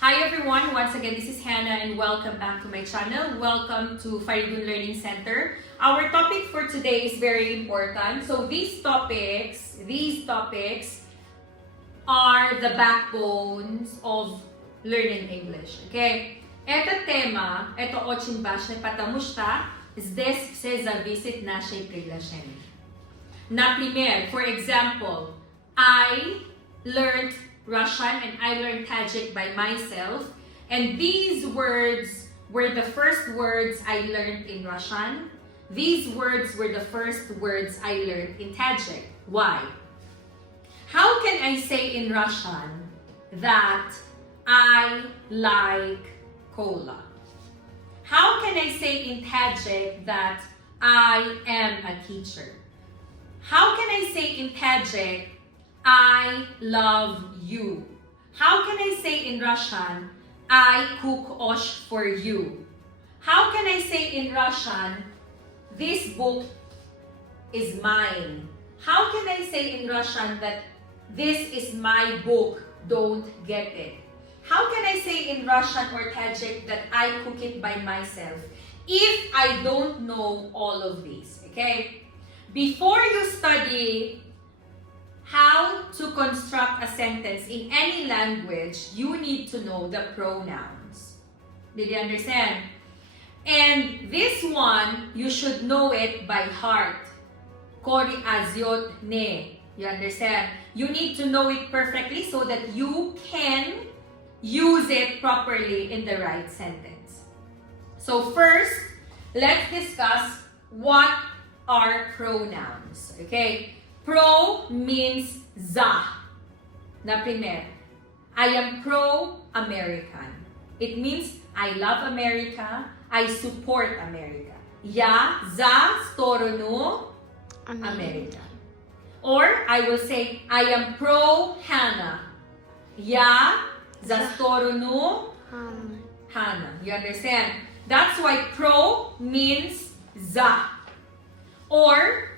Hi everyone, once again this is Hannah and welcome back to my channel. Welcome to Faridun Learning Center. Our topic for today is very important. So these topics are the backbones of learning English. Okay? Это тема, это очень важно, потому что здесь все зависит нашей приглашения. Например, for example, I learned Russian and I learned Tajik by myself, and these words were the first words I learned in Russian. These words were the first words I learned in Tajik. Why? How can I say in Russian that I like cola? How can I say in Tajik that I am a teacher? How can I say in Tajik I love you? How can I say in Russian, I cook osh for you? How can I say in Russian, this book is mine? How can I say in Russian that this is my book, don't get it? How can I say in Russian or Tajik that I cook it by myself if I don't know all of these, okay? Before you study how to construct a sentence in any language, you need to know the pronouns. Did you understand? And this one, you should know it by heart. Kori azyot ne. You understand? You need to know it perfectly so that you can use it properly in the right sentence. So first, let's discuss what are pronouns. Okay? Pro means za. Na primer, I am pro-American. It means I love America, I support America. Я за сторону Америка. Or I will say, I am pro-Hannah. Я за сторону Hannah. You understand? That's why pro means za. Or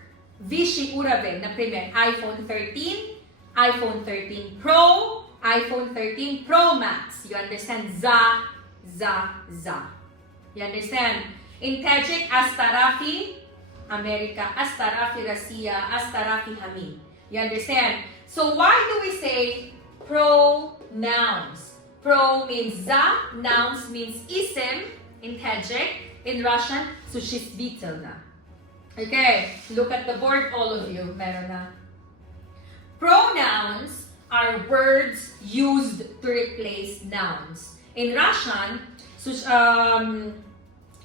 Vichy uraveng, na primer, iPhone 13, iPhone 13 Pro, iPhone 13 Pro Max. You understand? Za. You understand? In Tajik, Astarafi, America, Astarafi, Russia, Astarafi, Hami. You understand? So why do we say pronouns? Pro means za, nouns means isim in Tajik, in Russian, существительное. Okay, look at the board, all of you. Meron na. Pronouns are words used to replace nouns. In Russian,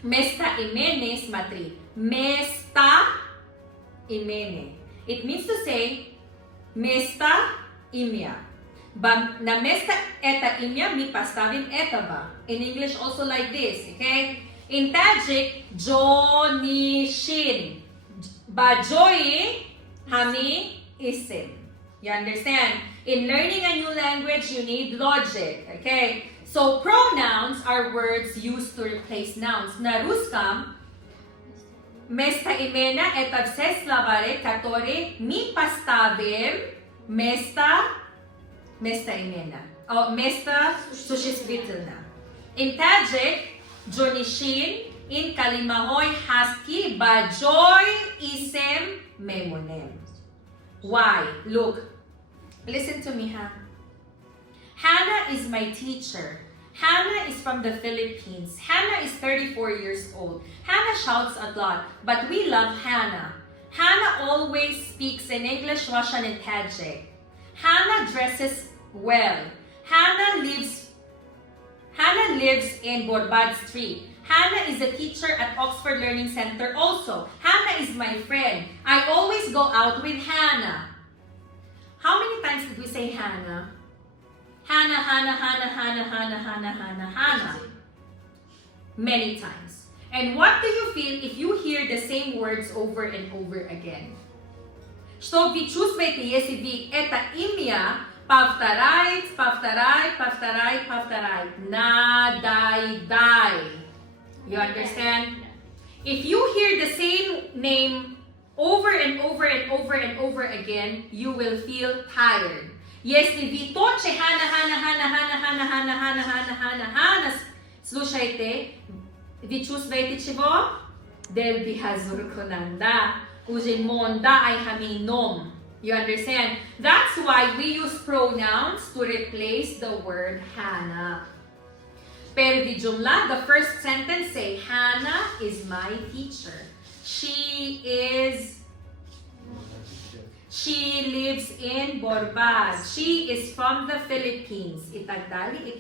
местоимения смотри. Местоимение. It means to say место имя. На место это имя мы поставим этого. In English also like this, okay? In Tajik, ҷонишин. Ba joy, hami, isim. You understand? In learning a new language, you need logic, okay? So pronouns are words used to replace nouns. На русском, местоимения это все словари, которые мы поставим местоимения. Место существительное. In Tajik, ҷонишин in kalimahoy haski ba joy isem memonem. Why? Look. Listen to me, Hannah. Hannah is my teacher. Hannah is from the Philippines. Hannah is 34 years old. Hannah shouts a lot, but we love Hannah. Hannah always speaks in English, Russian, and Tajik. Hannah dresses well. Hannah lives in Borbad Street. Hannah is a teacher at Oxford Learning Center also. Hannah is my friend. I always go out with Hannah. How many times did we say Hannah? Hannah. Many times. And what do you feel if you hear the same words over and over again? Что вы чувствуете, если вы это имя повторяете? Надай. You understand? If you hear the same name over and over again, you will feel tired. Если вы точно Хана. Слушайте, вы чувствуете чего? Del bihazur kunanda. Ужин монда ай хамином. You understand? That's why we use pronouns to replace the word Hannah. Pero di jumla, the first sentence say, Hannah is my teacher. She lives in Borbad. She is from the Philippines. Itagdali.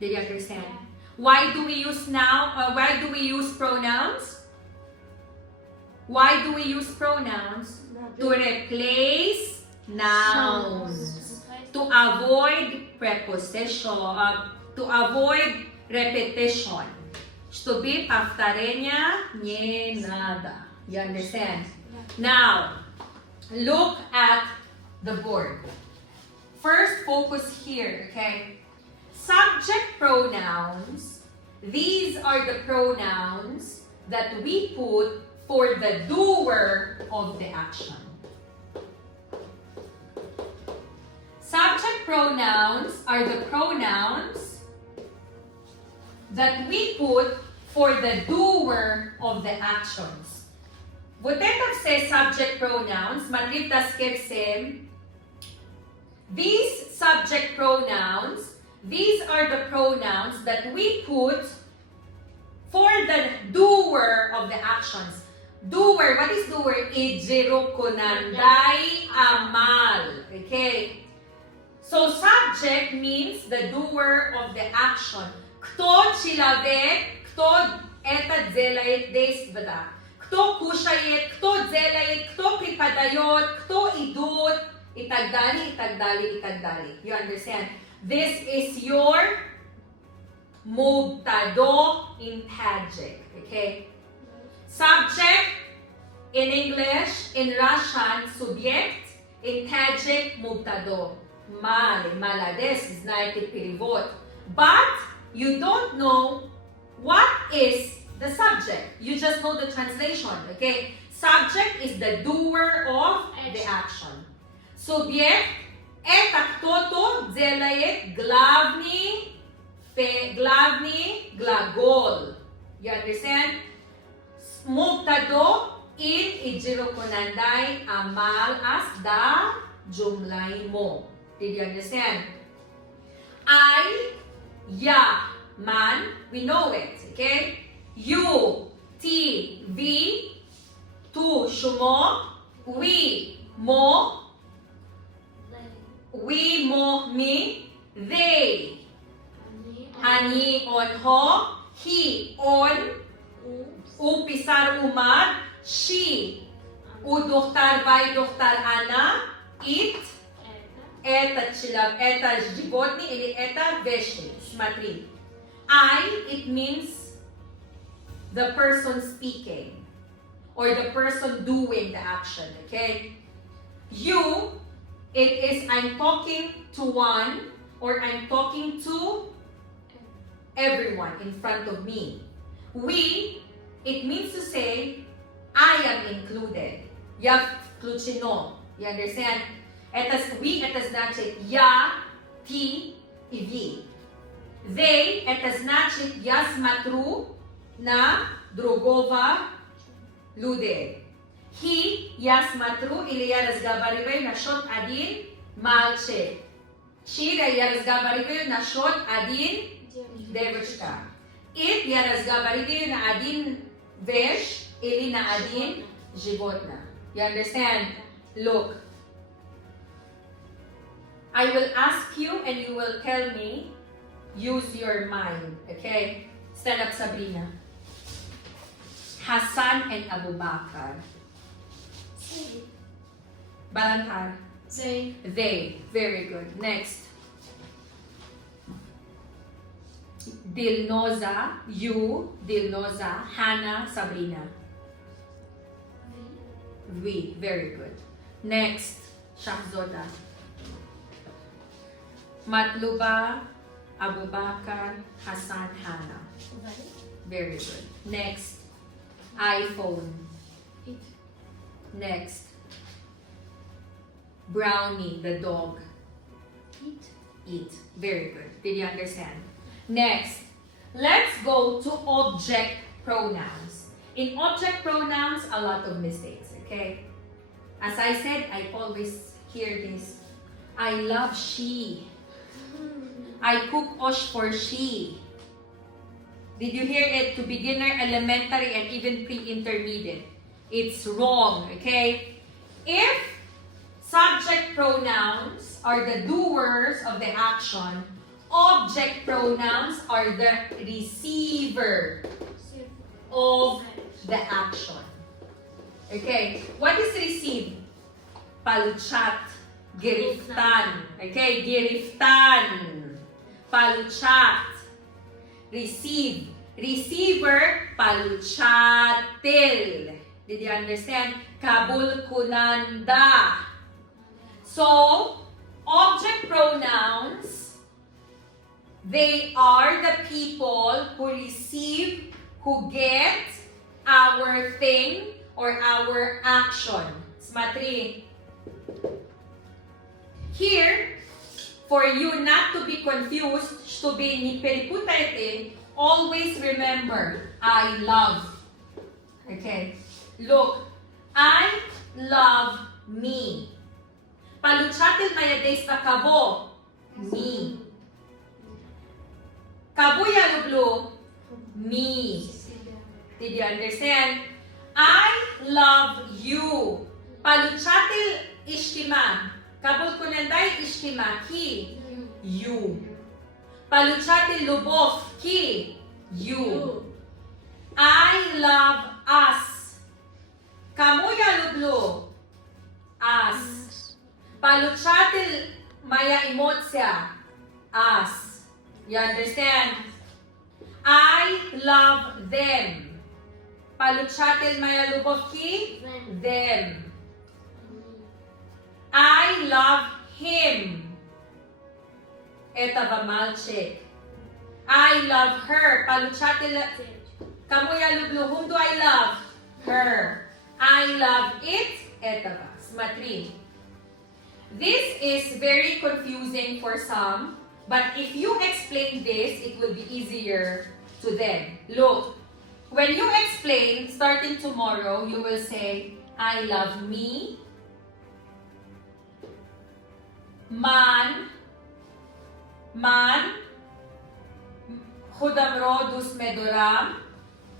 Did you understand? Why do we use pronouns? Why do we use pronouns? To replace nouns. To avoid preposition. To avoid repetition. Чтобы повторения не надо. You understand? Now, look at the board. First, focus here, okay? Subject pronouns. These are the pronouns that we put for the doer of the action. Subject pronouns are the pronouns that we put for the doer of the actions. Вот это все subject pronouns, смотри, these subject pronouns, these are the pronouns that we put for the doer of the actions. Doer, what is doer? Purkунандай amal. Okay? So subject means the doer of the action. Кто человек, кто это делает, действует. Кто кушает, кто делает, кто преподает, кто идут, и так далее, и так далее, и так далее. You understand? This is your mubtado in Tajik. Okay? Subject in English, in Russian, subject, in Tajik, mubtado. Молодец, знаете перевод. But you don't know what is the subject. You just know the translation, okay? Subject is the doer of the action. Subject – это кто-то делает главный глагол. You understand? Mubtado in ijirokунандай amal as the jumlay mo. Did you understand? I, ya, man, we know it, okay? You, ti, vi, tu, šumo, we, mo, mi, they, ani, onҳо, he, on, u, писар, умар, she, u, духтар, вай, духтар, ана, it, это животные или это вещи. Смотри. I, it means the person speaking or the person doing the action, okay? You, it is I'm talking to one or I'm talking to everyone in front of me. We, it means to say I am included. Я включено. You understand? Это значит я, ты и вы. They, это значит я смотрю на другого людей. He, я смотрю или я разговариваю насчет один мальчик. She, я разговариваю насчет один девочка. It, я разговариваю на один вещь или на один животное. You understand? Look. I will ask you and you will tell me. Use your mind, okay? Stand up, Sabrina. Hassan and Abu Bakr. Balantar. They. Very good. Next. Dilnoza, you, Dilnoza, Hannah, Sabrina. We. Very good. Next. Shahzoda. Matluba, Abu Bakr, Hassan, Hannah. Very good. Next. iPhone. It. Next. Brownie, the dog. It. eat. Very good. Did you understand? Next, let's go to object pronouns. In object pronouns, a lot of mistakes, okay? As I said, I always hear this. I love she. I cook osh for she. Did you hear it? To beginner, elementary, and even pre-intermediate. It's wrong, okay? If subject pronouns are the doers of the action, object pronouns are the receiver of the action. Okay, what is receive? Paluchat, giriftan. Okay, giriftan, paluchat. Receive, receiver, paluchatil. Did you understand? Purkunanda. So, object pronouns, they are the people who receive, who get our thing or our action. Smatri. Here, for you not to be confused, to be niperiputate, always remember, I love. Okay. Look, I love me. Paluchatil mayades pa kabo. Me. Kabuya lublu. Me. Did you understand? I love you. Paluchatil ishtima. Kabulkunanday ishtima ki. You. Paluchatil lubov ki. You. I love us. Kamuya lublu. Us. Paluchatil maya emotsya. Us. You understand? I love them. Paluchatil maya lubov ki. Them. I love him. Eta vamalchik. I love her. Paluchatil. Kamuya lublu. Whom do I love? Her. I love it. Eta va. Smatri. This is very confusing for some, but if you explain this, it will be easier to them. Look, when you explain, starting tomorrow, you will say, I love me. Man, khudamro dus medoram.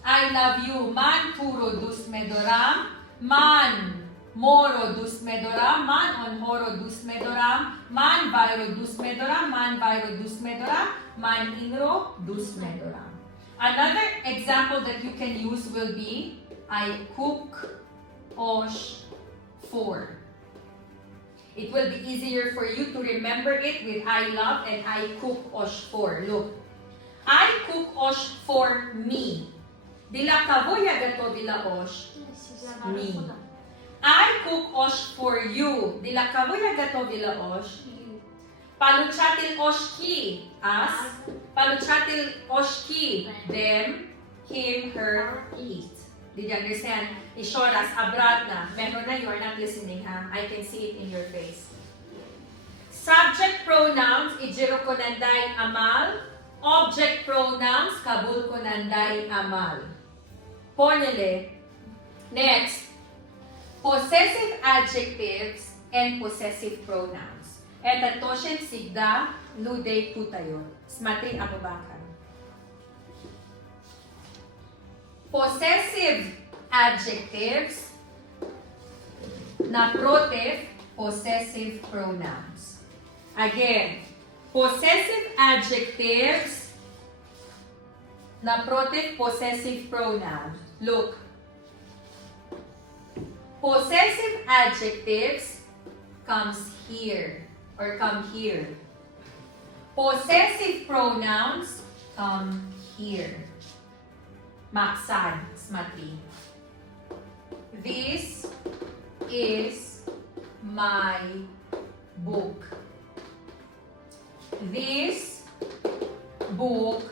I love you, man turo dus medoram. Man, moro dus medoram. Man onҳоро dus medoram. Man vайро dus medoram. Man vайро dus medoram. Man inro dus medoram. Another example that you can use will be, I cook osh for. It will be easier for you to remember it with I love and I cook osh for. Look, I cook osh for me. Dila kavoya gato dila osh. Me. I cook osh for you. Dila kavoya gato dila osh. Paluchatil osh ki. Us. Paluchatil osh ki. Them. Him, her, it. Did you understand? Ishoras, abrat na. Meron na, you are not listening, ha? I can see it in your face. Subject pronouns, ijirokonanday amal. Object pronouns, kabulkonanday amal. Ponele. Next, possessive adjectives and possessive pronouns. Eta toshen sigda ludey putayon. Smatri ababakan. Possessive adjectives, naprotiv, possessive pronouns. Again, possessive adjectives, naprotiv, possessive pronouns. Look, possessive adjectives comes here or come here. Possessive pronouns come here. Maksan, smatri. This is my book. This book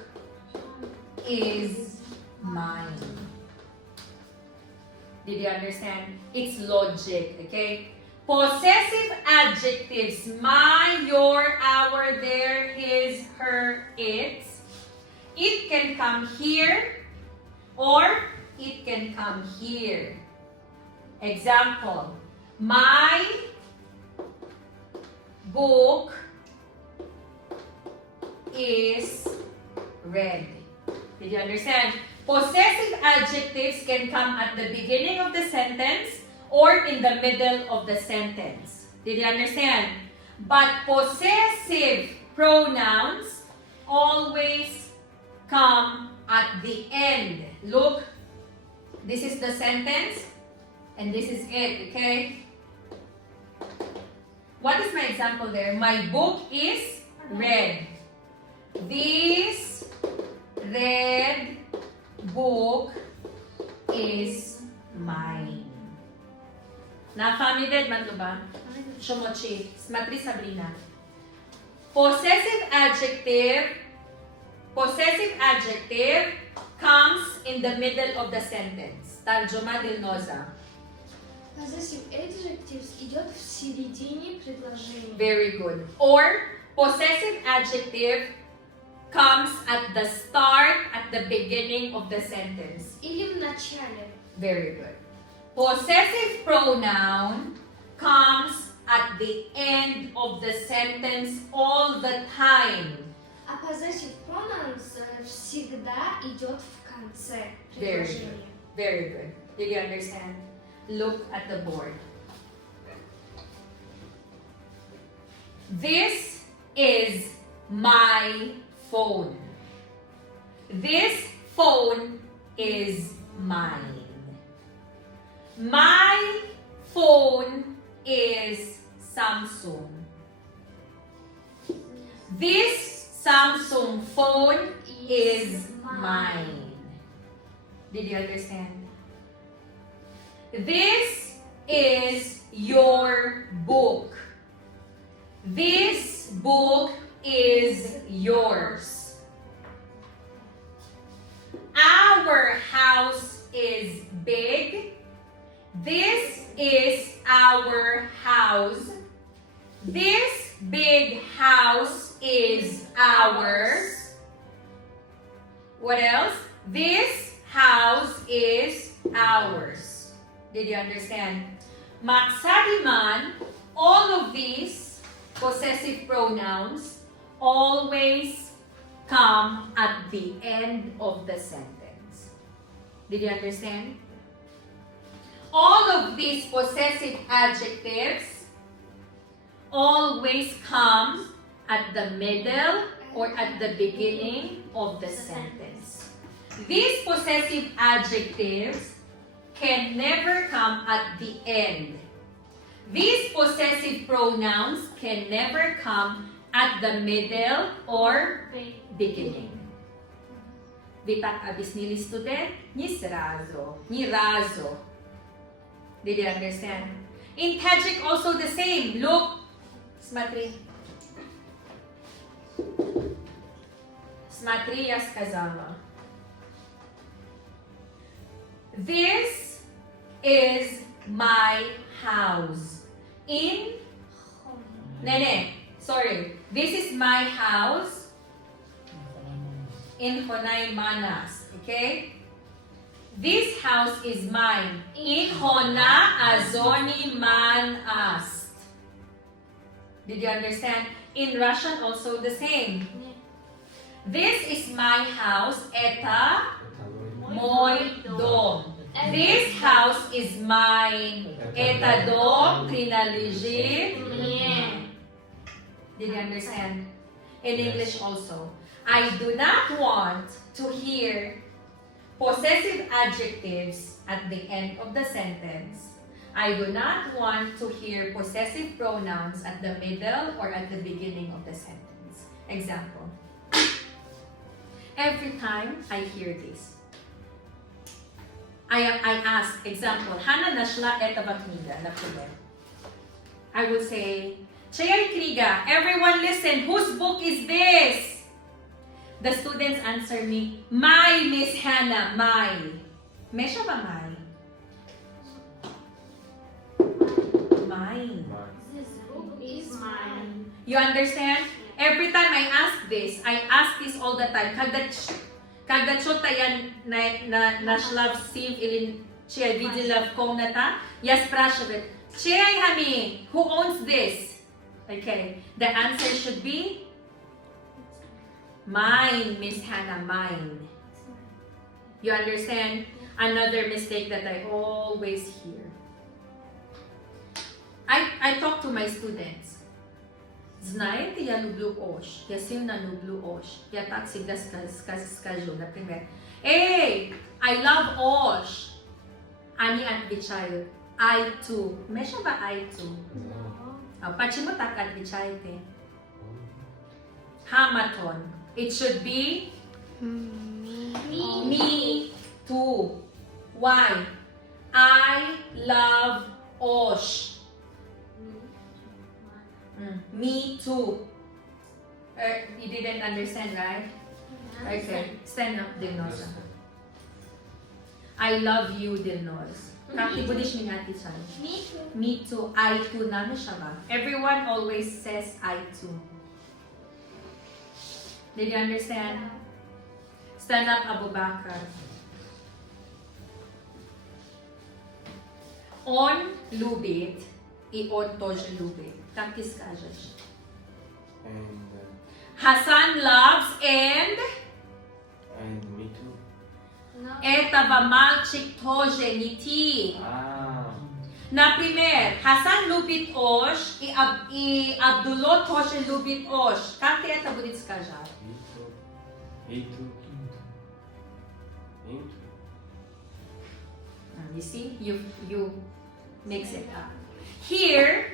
is mine. Did you understand? It's logic, okay? Possessive adjectives, my, your, our, their, her, its. It can come here or it can come here. Example, my book is red. Did you understand? Possessive adjectives can come at the beginning of the sentence or in the middle of the sentence. Did you understand? But possessive pronouns always come at the end. Look, this is the sentence and this is it, okay? What is my example there? My book is red. This red book is mine. Na-familiar man ba? Shumochi. Smatri Sabrina. Possessive adjective comes in the middle of the sentence. Tarjuma del Noza. Possessive adjectives идет в середине предложения. Very good. Or possessive adjective comes at the start, at the beginning of the sentence. Или в начале. Very good. Possessive pronoun comes at the end of the sentence all the time. А possessive pronouns всегда идет в конце Very предложения. good. Very good. Did you understand? Look at the board. This is my phone. This phone is mine. My phone is Samsung. This Samsung phone is mine. Did you understand? This is your book. This book is yours. Our house is big. This is our house. This big house is ours. What else? This house is ours. Did you understand? Magsabi man, all of these possessive pronouns always come at the end of the sentence. Did you understand? All of these possessive adjectives always come at the middle or at the beginning of the sentence. These possessive adjectives can never come at the end. These possessive pronouns can never come at the middle or beginning. Ви так объяснили студент? Ни сразу, ни разу. Did you understand? In Tajik also the same. Look, смотри. Смотри, я сказала. This is my house. Sorry. This is my house in Honai Manas. Okay? This house is mine. In Hona Azoni Man Ast. Did you understand? In Russian also the same. This is my house. Это мой дом. This house is mine. Это дом принадлежит мне. Did you understand? In English also. I do not want to hear possessive adjectives at the end of the sentence. I do not want to hear possessive pronouns at the middle or at the beginning of the sentence. Example. Every time I hear this, I ask, example, Hana nashla этого книга, например. I will say, чья книга? Everyone listen, whose book is this? The students answer me, my Miss Hannah, my. Mesha ba my? Mine. This book is mine. You understand? every time I ask this all the time. Когда что-то я нашла в сив или че видела в комната, я спрашиваю, чей хами? Who owns this? Okay, the answer should be mine, Miss Hannah, mine. You understand? Another mistake that I always hear. I talk to my students. Знаете, я люблю ощ. Я сильно люблю ощ. Я так всегда скажу, например, «Эй, I love ощ». Они отвечают, «I too». Мешава «I too». Почему так отвечаете? Хаматон. It should be me too. Why? I love ощ. Me too. You didn't understand, right? Okay. Stand up, Dilnoza. I love you, Dilnoz. Как ты будешь меня отвечать? Me too. Me too. I too. Everyone always says I too. Did you understand? Stand up, Abu Bakr. Он любит и он тоже любит. Как ты скажешь? Hassan loves and me too. No. этого мальчик тоже не ты. Например, Hassan любит ощ и Абдулло тоже любит ощ. Как ты это будет сказать? Me too. You see, you mix it up. Here,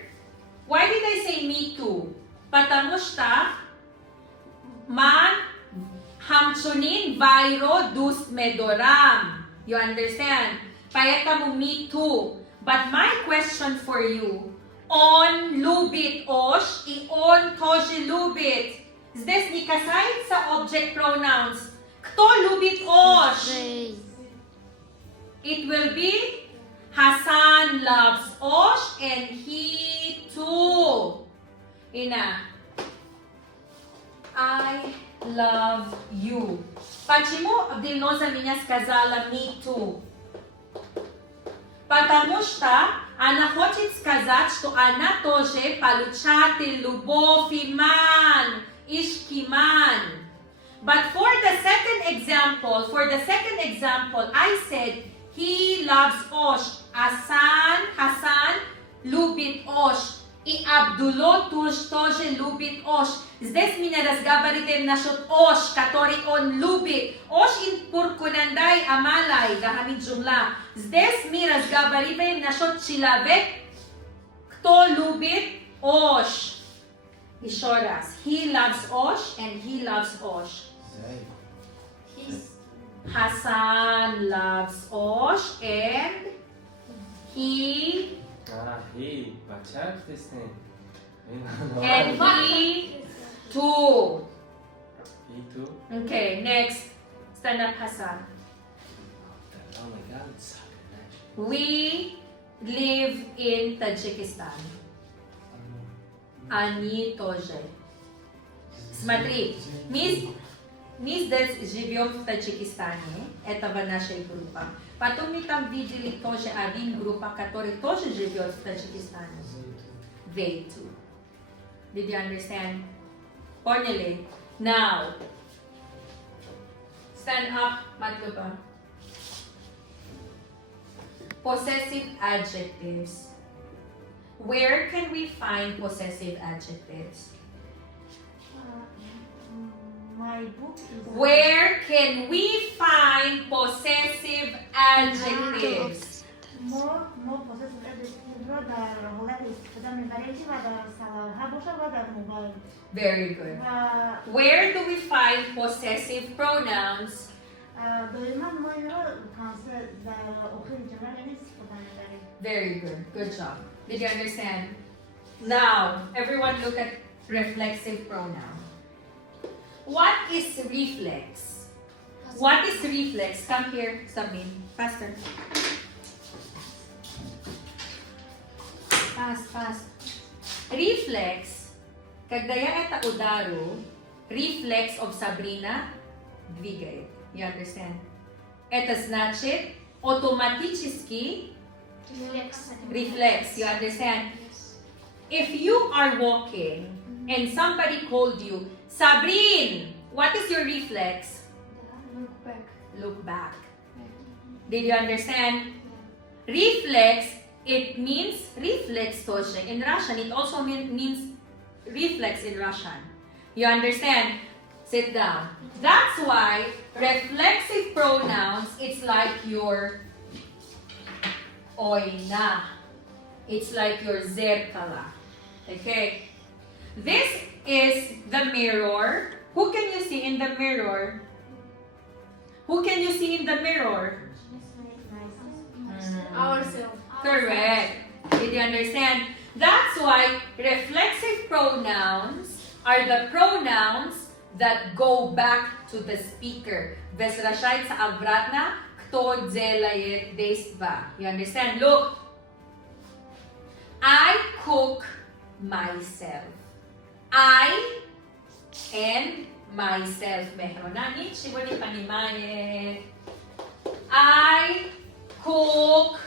why did I say me too? Потому что man хамчунин вайро дус медорам. You understand? Поэтому me too. But my question for you, он любит ощ и он тоже любит. Здесь не касается object pronouns. Кто любит ощ? It will be Hassan loves ощ and he too. Ina. I love you. Почему Дильноза меня сказала me too? Потому что она хочет сказать, что она тоже получатель любовь и ман, ишкиман. But for the second example, I said he loves ощ. Hassan любит ощ. И Абдулло тоже любит ощ. Здесь мы не разговариваем насчет ощ, который он любит. Ощ in пуркунанда и амалай, гахамид джумла. Здесь мы разговариваем насчет человек, кто любит ощ. Еще раз. He loves ощ and he loves ощ. Hassan loves ощ and he бачак десне. and he too. Me too. Okay, next. Stand up, Hassan. Oh my God, it's so nice. We live in Tajikistan. Они тоже. Смотри, мы здесь живем в Таджикистане, этого нашей группы. Потом мы там видели тоже один группа, который тоже живет в Таджикистане. They too. Did you understand? Поняли? Now, stand up, Matluba. Possessive adjectives. Where can we find possessive adjectives? My book is. Where can we find possessive adjectives? More possessive adjectives. Brother, Holandis, kadang variety ada salah. Habusha brother mobile. Very good. Where do we find possessive pronouns? Doiman moiro kanse da okuyun cümleleriniz kullanılır. Very good. Good job. Did you understand? Now, everyone look at reflexive pronoun. What is reflex? What is reflex? Come here, Sabine. Faster. Fast. Reflex Когда я это ударю, reflex of Sabrina двигает. You understand? Это значит автоматически reflex. You understand? If you are walking and somebody called you, Sabrine, what is your reflex? Look back. Look back. Did you understand? Reflex, it means reflex тоже. In Russian, it also means reflex in Russian. You understand? Sit down. That's why reflexive pronouns, it's like your oyna. It's like your zerkala. Okay? This is the mirror. Who can you see in the mirror? Who can you see in the mirror? Ourselves. Correct. Did you understand? That's why reflexive pronouns are the pronouns that go back to the speaker. Возвращается обратно, кто делает действие. You understand? Look. I cook myself. I and myself. Мехрона, ничего не понимает. I cook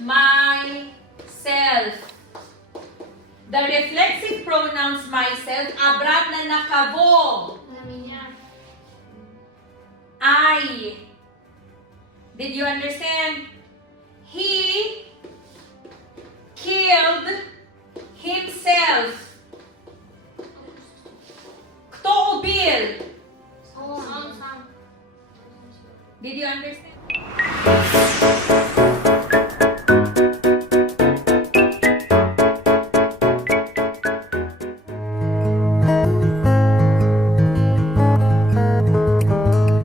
myself. The reflexive pronouns myself, обратно на кого? На меня. I. Did you understand? He killed himself. Кто убил? Он сам. Did you understand?